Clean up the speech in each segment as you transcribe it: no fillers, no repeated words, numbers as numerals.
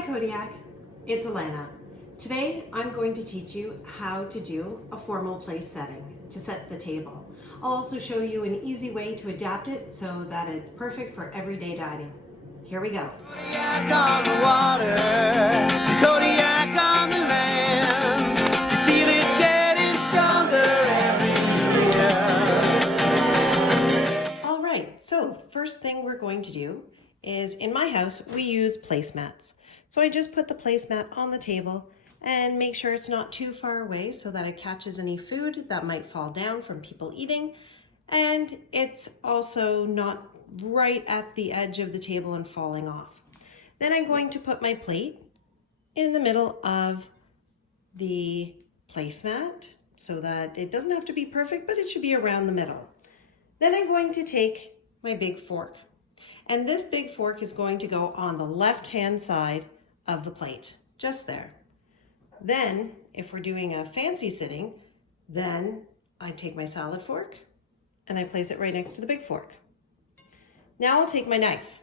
Hi Kodiak, it's Alana. Today I'm going to teach you how to do a formal place setting to set the table. I'll also show you an easy way to adapt it so that it's perfect for everyday dining. Here we go. Kodiak on the water, Kodiak on the land. Feel it getting stronger every year. All right, so first thing we're going to do is, in my house, we use placemats. So I just put the placemat on the table and make sure it's not too far away so that it catches any food that might fall down from people eating. And it's also not right at the edge of the table and falling off. Then I'm going to put my plate in the middle of the placemat so that it doesn't have to be perfect, but it should be around the middle. Then I'm going to take my big fork. And this big fork is going to go on the left-hand side of the plate, just there. Then, if we're doing a fancy sitting, then I take my salad fork and I place it right next to the big fork. Now I'll take my knife,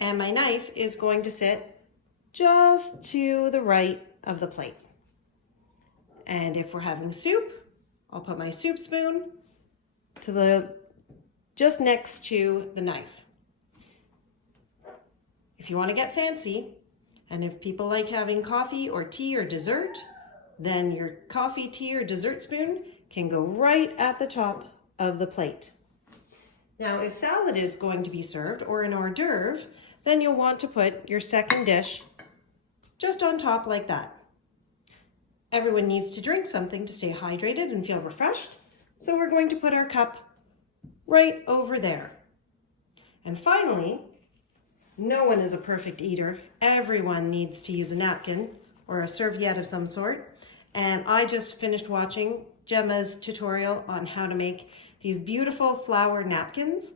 and my knife is going to sit just to the right of the plate. And if we're having soup, I'll put my soup spoon just next to the knife. If you want to get fancy, and if people like having coffee or tea or dessert, then your coffee, tea, or dessert spoon can go right at the top of the plate. Now, if salad is going to be served or an hors d'oeuvre, then you'll want to put your second dish just on top like that. Everyone needs to drink something to stay hydrated and feel refreshed, so we're going to put our cup right over there. And finally, no one is a perfect eater. Everyone needs to use a napkin or a serviette of some sort. And I just finished watching Gemma's tutorial on how to make these beautiful flower napkins.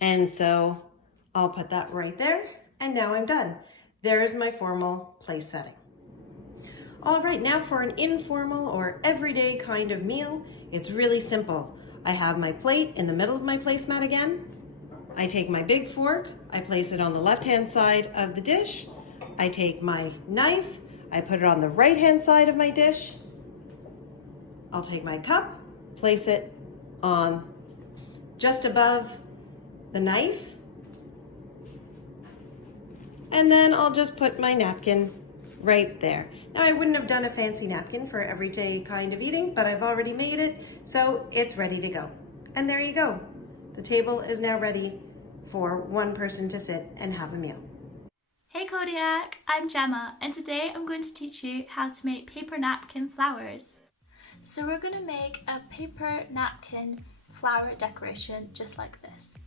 And so I'll put that right there. And now I'm done. There's my formal place setting. All right, now for an informal or everyday kind of meal, it's really simple. I have my plate in the middle of my placemat again. I take my big fork, I place it on the left-hand side of the dish. I take my knife, I put it on the right-hand side of my dish. I'll take my cup, place it on just above the knife. And then I'll just put my napkin right there. Now, I wouldn't have done a fancy napkin for everyday kind of eating, but I've already made it, so it's ready to go. And there you go. The table is now ready for one person to sit and have a meal. Hey Kodiak, I'm Gemma, and today I'm going to teach you how to make paper napkin flowers. So we're going to make a paper napkin flower decoration just like this.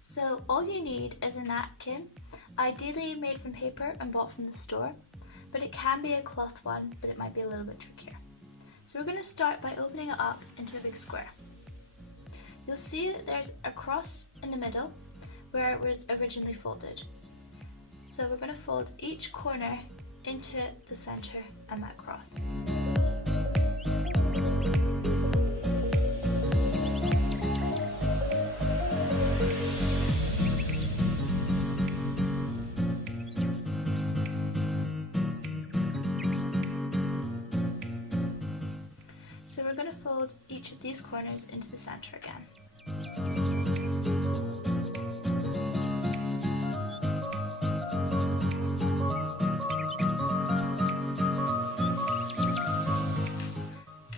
So all you need is a napkin, ideally made from paper and bought from the store, but it can be a cloth one, but it might be a little bit trickier. So we're going to start by opening it up into a big square. You'll see that there's a cross in the middle where it was originally folded. So we're going to fold each corner into the center and that cross. So we're going to fold each of these corners into the center again. So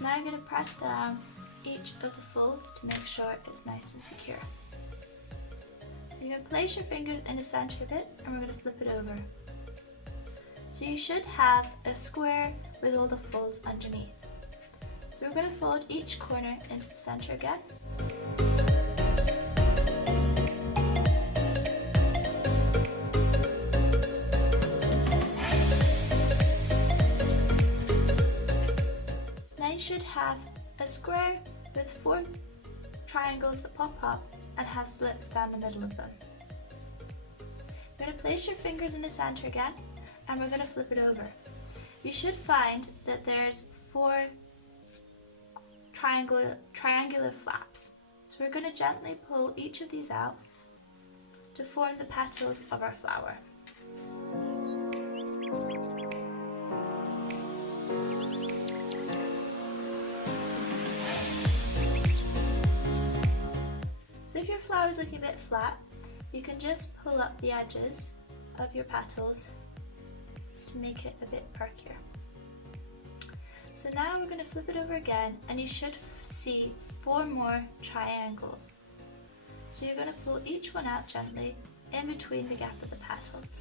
now I'm going to press down each of the folds to make sure it's nice and secure. So you're going to place your fingers in the center of it and we're going to flip it over. So you should have a square with all the folds underneath. So we're going to fold each corner into the center again. So now you should have a square with 4 triangles that pop up and have slits down the middle of them. You're going to place your fingers in the center again and we're going to flip it over. You should find that there's 4 triangular flaps. So we're going to gently pull each of these out to form the petals of our flower. So if your flower is looking a bit flat, you can just pull up the edges of your petals to make it a bit perkier. So now we're going to flip it over again, and you should see 4 more triangles. So you're going to pull each one out gently in between the gap of the petals.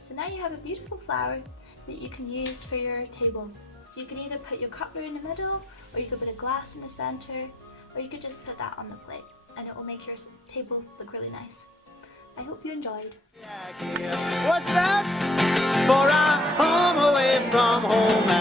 So now you have a beautiful flower that you can use for your table. So you can either put your cutlery in the middle, or you could put a glass in the center, or you could just put that on the plate, and it will make your table look really nice. I hope you enjoyed. What's that? For I'm home away from home.